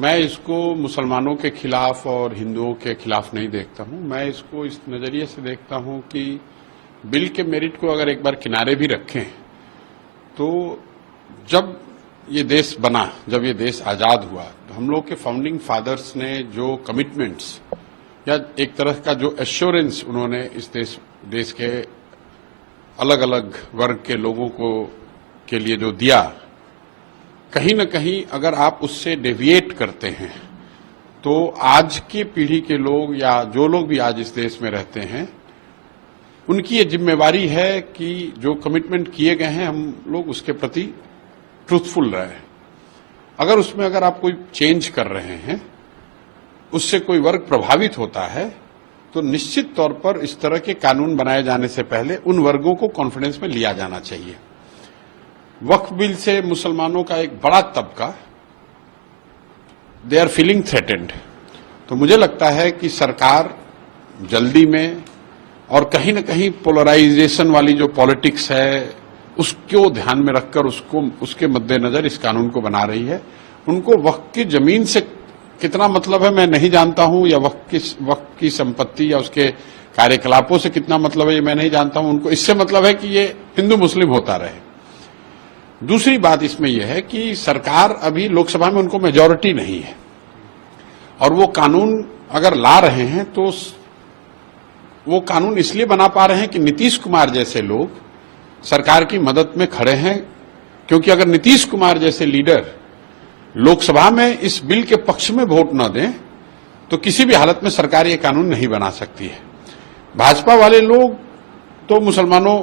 मैं इसको मुसलमानों के खिलाफ और हिंदुओं के खिलाफ नहीं देखता हूं। मैं इसको इस नजरिए से देखता हूं कि बिल के मेरिट को अगर एक बार किनारे भी रखें तो जब ये देश बना, जब ये देश आजाद हुआ, तो हम लोग के फाउंडिंग फादर्स ने जो कमिटमेंट्स या एक तरह का जो एश्योरेंस उन्होंने इस देश के अलग अलग वर्ग के लोगों को के लिए जो दिया, कहीं न कहीं अगर आप उससे डेविएट करते हैं तो आज की पीढ़ी के लोग या जो लोग भी आज इस देश में रहते हैं उनकी ये जिम्मेवारी है कि जो कमिटमेंट किए गए हैं हम लोग उसके प्रति ट्रूथफुल रहे। अगर उसमें अगर आप कोई चेंज कर रहे हैं, उससे कोई वर्ग प्रभावित होता है, तो निश्चित तौर पर इस तरह के कानून बनाए जाने से पहले उन वर्गों को कॉन्फिडेंस में लिया जाना चाहिए। वक्फ बिल से मुसलमानों का एक बड़ा तबका दे आर फीलिंग थ्रेटेंड। तो मुझे लगता है कि सरकार जल्दी में और कहीं न कहीं पोलराइजेशन वाली जो पॉलिटिक्स है उसको ध्यान में रखकर उसके मद्देनजर इस कानून को बना रही है। उनको वक्फ की जमीन से कितना मतलब है मैं नहीं जानता हूं, या वक्फ की संपत्ति या उसके कार्यकलापों से कितना मतलब है ये मैं नहीं जानता हूं। उनको इससे मतलब है कि ये हिंदू मुस्लिम होता रहे। दूसरी बात इसमें यह है कि सरकार अभी लोकसभा में उनको मेजॉरिटी नहीं है और वो कानून अगर ला रहे हैं तो वो कानून इसलिए बना पा रहे हैं कि नीतीश कुमार जैसे लोग सरकार की मदद में खड़े हैं। क्योंकि अगर नीतीश कुमार जैसे लीडर लोकसभा में इस बिल के पक्ष में वोट न दें तो किसी भी हालत में सरकार ये कानून नहीं बना सकती है। भाजपा वाले लोग तो मुसलमानों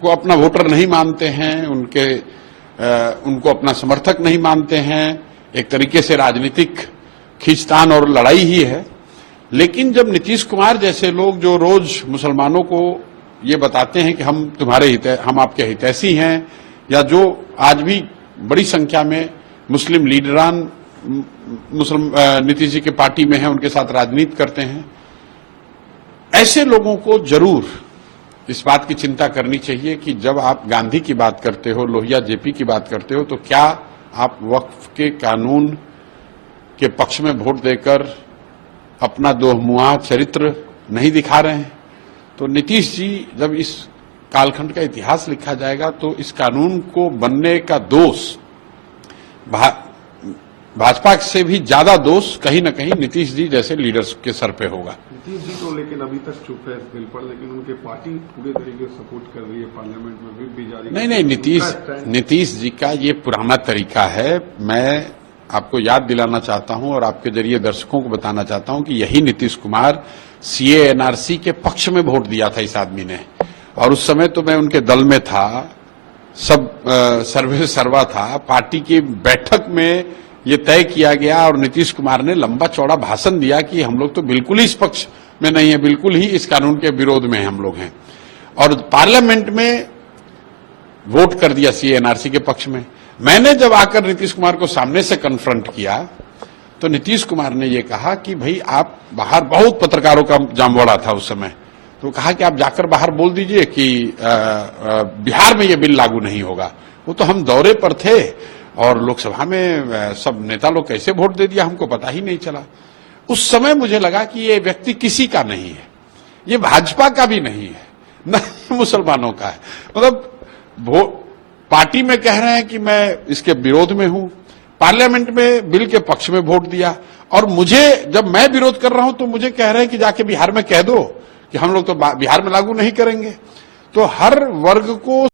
को अपना वोटर नहीं मानते हैं, उनको अपना समर्थक नहीं मानते हैं। एक तरीके से राजनीतिक खींचतान और लड़ाई ही है। लेकिन जब नीतीश कुमार जैसे लोग जो रोज मुसलमानों को ये बताते हैं कि हम आपके हितैषी हैं, या जो आज भी बड़ी संख्या में मुस्लिम लीडरान नीतीश जी के पार्टी में हैं, उनके साथ राजनीति करते हैं, ऐसे लोगों को जरूर इस बात की चिंता करनी चाहिए कि जब आप गांधी की बात करते हो, लोहिया जेपी की बात करते हो, तो क्या आप वक्फ के कानून के पक्ष में वोट देकर अपना दोमुहा चरित्र नहीं दिखा रहे हैं? तो नीतीश जी जब इस कालखंड का इतिहास लिखा जाएगा तो इस कानून को बनने का दोष भाजपा से भी ज्यादा दोष कहीं न कहीं नीतीश जी जैसे लीडर्स के सर पे होगा। नीतीश जी तो लेकिन अभी तक चुप है इस बिल पर, लेकिन उनके पार्टी पूरे तरीके से सपोर्ट कर रही है, पार्लियामेंट में व्हिप भी जारी। नहीं, नीतीश जी का ये पुराना तरीका है। मैं आपको याद दिलाना चाहता हूं और आपके जरिए दर्शकों को बताना चाहता हूं कि यही नीतीश कुमार सीए एनआरसी के पक्ष में वोट दिया था इस आदमी ने, और उस समय तो मैं उनके दल में था, सब सर्वे सर्वा था। पार्टी की बैठक में ये तय किया गया और नीतीश कुमार ने लंबा चौड़ा भाषण दिया कि हम लोग तो बिल्कुल ही इस पक्ष में नहीं है, बिल्कुल ही इस कानून के विरोध में हम लोग हैं, और पार्लियामेंट में वोट कर दिया सीएनआरसी के पक्ष में। मैंने जब आकर नीतीश कुमार को सामने से कन्फ्रंट किया तो नीतीश कुमार ने ये कहा कि भाई आप बाहर, बहुत पत्रकारों का जामवाड़ा था उस समय, तो कहा कि आप जाकर बाहर बोल दीजिए कि बिहार में ये बिल लागू नहीं होगा। वो तो हम दौरे पर थे और लोकसभा में सब नेता लोग कैसे वोट दे दिया हमको पता ही नहीं चला। उस समय मुझे लगा कि ये व्यक्ति किसी का नहीं है, ये भाजपा का भी नहीं है, न मुसलमानों का है। मतलब पार्टी में कह रहे हैं कि मैं इसके विरोध में हूं, पार्लियामेंट में बिल के पक्ष में वोट दिया, और मुझे जब मैं विरोध कर रहा हूं तो मुझे कह रहे हैं कि जाके बिहार में कह दो कि हम लोग तो बिहार में लागू नहीं करेंगे। तो हर वर्ग को